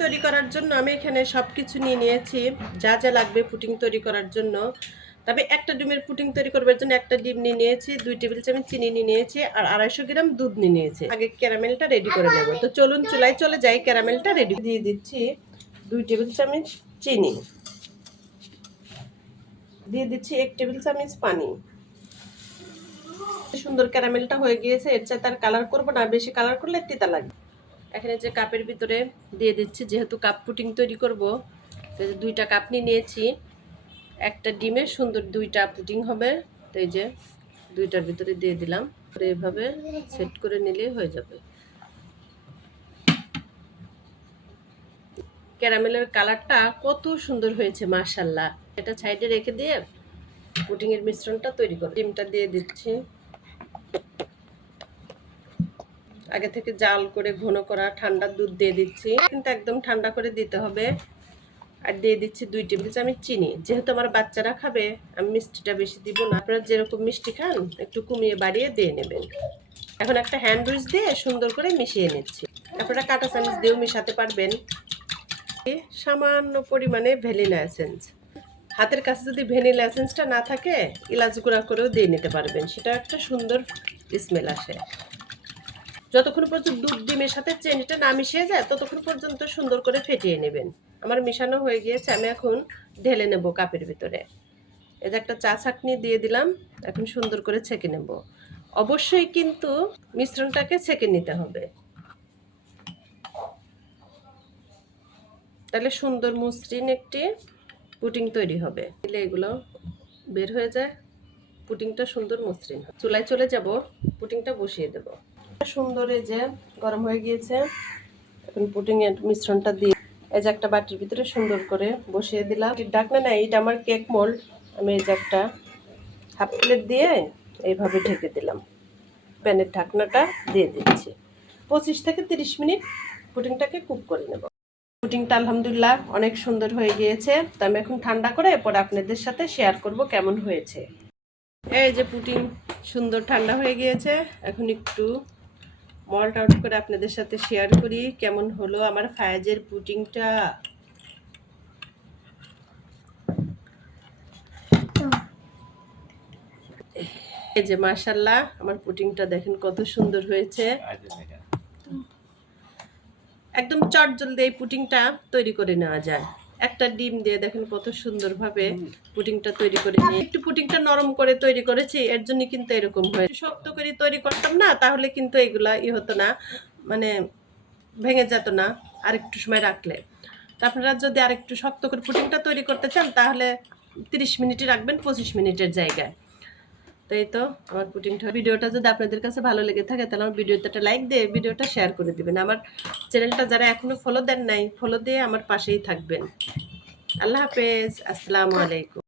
তৈরি করার জন্য আমি এখানে সব কিছু নিয়ে নিয়েছি, যা যা লাগবে পুডিং তৈরি করার জন্য। তবে একটা ডিমের পুডিং তৈরি করবার জন্য একটা ডিম নিয়ে নিয়েছি, 2 টেবিল চামচ চিনি নিয়ে নিয়েছি, আর 250 গ্রাম দুধ নিয়ে নিয়েছি। আগে ক্যারামেলটা রেডি করে নেব। তো চলুন চুলায় চলে যাই, ক্যারামেলটা রেডি দিয়ে দিচ্ছি। 2 টেবিল চামচ চিনি দিয়ে দিচ্ছি, 1 টেবিল চামচ পানি। সুন্দর ক্যারামেলটা হয়ে গিয়েছে। এর চাইতে আর কালার করবো না, বেশি কালার করলে তিতা লাগবে। এখানে যে কাপের ভিতরে দিয়ে দিচ্ছি, যেহেতু কাপ পুডিং তৈরি করব, 2টা কাপ নিয়ে নিয়েছি। একটা ডিমে সুন্দর 2টা পুডিং হবে। তো এই যে 2টার ভিতরে দিয়ে দিলাম, এভাবে সেট করে নিলেই হয়ে যাবে। ক্যারামেলের কালারটা কত সুন্দর হয়েছে মাশাআল্লাহ। এটা সাইডে রেখে দিয়ে পুডিং এর মিশ্রণটা তৈরি করব। ডিমটা দিয়ে দিচ্ছি, আগে থেকে জাল করে ঘন করা ঠান্ডা দুধ দিয়ে দিচ্ছি, কিন্তু একদম ঠান্ডা করে দিতে হবে। আর দিয়ে দিচ্ছি 2 টেবিল চামচ চিনি। যেহেতু আমার বাচ্চারা খাবে, আমি মিষ্টিটা বেশি দিব না। আপনারা যেরকম মিষ্টি খান একটু কমিয়ে বাড়িয়ে দিয়ে নেবেন। এখন একটা হ্যান্ড উইচ দিয়ে সুন্দর করে মিশিয়ে নিচ্ছি। আপনারা কাঁটা চামচ দিয়েও মিশাতে পারবেন। সামান্য পরিমাণে ভ্যানিলা এসেন্স, হাতের কাছে যদি ভ্যানিলা এসেন্সটা না থাকে এলাচ গুঁড়া করেও দিয়ে নিতে পারবেন, সেটা একটা সুন্দর স্মেল আসে। যতক্ষণ পর্যন্ত দুধ ডিমের সাথে চিনিটা না মিশিয়ে যায় ততক্ষণ পর্যন্ত সুন্দর করে ফেটিয়ে নেবেন। আমার মেশানো হয়ে গিয়েছে, আমি এখন ঢেলে নেব কাপের ভিতরে। এই যে একটা চা ছাঁকনি দিয়ে দিলাম, এখন সুন্দর করে ছেঁকে নেব। অবশ্যই কিন্তু মিশ্রণটাকে ছেঁকে নিতে হবে, তাহলে সুন্দর মসৃণ একটি পুডিং তৈরি হবে। তাহলে এগুলো বের হয়ে যায়, পুডিংটা সুন্দর মসৃণ। চুলায় চলে যাব, পুডিংটা বসিয়ে দেব। সুন্দর এই যে গরম হয়ে গিয়েছে। এখন পুডিং এর মিশ্রণটা দিয়ে এই যে একটা বাটির ভিতরে সুন্দর করে বসিয়ে দিলাম। ঢাকনা না, এটা আমার কেক মোল্ড। আমি এই যে একটা হাফ প্লেট দিয়ে এইভাবে ঢেকে দিলাম। প্যানের ঢাকনাটা দিয়ে দিচ্ছি। 25 থেকে 30 মিনিট পুডিংটাকে কুক করে নেব। পুডিংটা আলহামদুলিল্লাহ অনেক সুন্দর হয়ে গিয়েছে। তো আমি এখন ঠান্ডা করে পরে আপনাদের সাথে শেয়ার করব কেমন হয়েছে। এই যে পুডিং সুন্দর ঠান্ডা হয়ে গিয়েছে, এখন একটু মল্ট আউট করে আপনাদের সাথে শেয়ার করি কেমন হলো আমার ফায়াজের পুডিংটা। এই যে মাশাআল্লাহ, আমার পুডিংটা দেখেন কত সুন্দর হয়েছে। একদম চটজলদি এই পুডিংটা তৈরি করে নেওয়া যায়। একটা ডিম দিয়ে দেখেন কত সুন্দরভাবে পুডিংটা তৈরি করে নিয়ে একটু পুডিংটা নরম করে তৈরি করেছি, এর জন্য কিন্তু এরকম হয়। শক্ত করে তৈরি করতাম না তাহলে কিন্তু এগুলা হতো না, মানে ভেঙে যেত না আর একটু সময় রাখলে। তো আপনারা যদি আর একটু শক্ত করে পুডিংটা তৈরি করতে চান তাহলে 30 মিনিটই রাখবেন 25 মিনিটের জায়গায়। তো এই তো আমার পুডিংটা। ভিডিওটা যদি আপনাদের কাছে ভালো লেগে থাকে তাহলে আমার ভিডিওতে একটা লাইক দিয়ে ভিডিওটা শেয়ার করে দিবেন। আমার চ্যানেলটা যারা এখনো ফলো দেন নাই, ফলো দিয়ে আমার পাশেই থাকবেন। আল্লাহ হাফেজ, আসসালামু আলাইকুম।